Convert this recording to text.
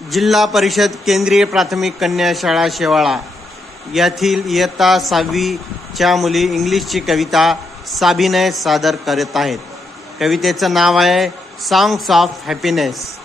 जिल्हा परिषद केंद्रीय प्राथमिक कन्या शाळा शेवाळा यातील इयत्ता 6वीच्या मुली इंग्लिशची कविता साभिनय सादर करत आहेत. कवितेचं नाव आहे सॉंग्स ऑफ हॅपीनेस.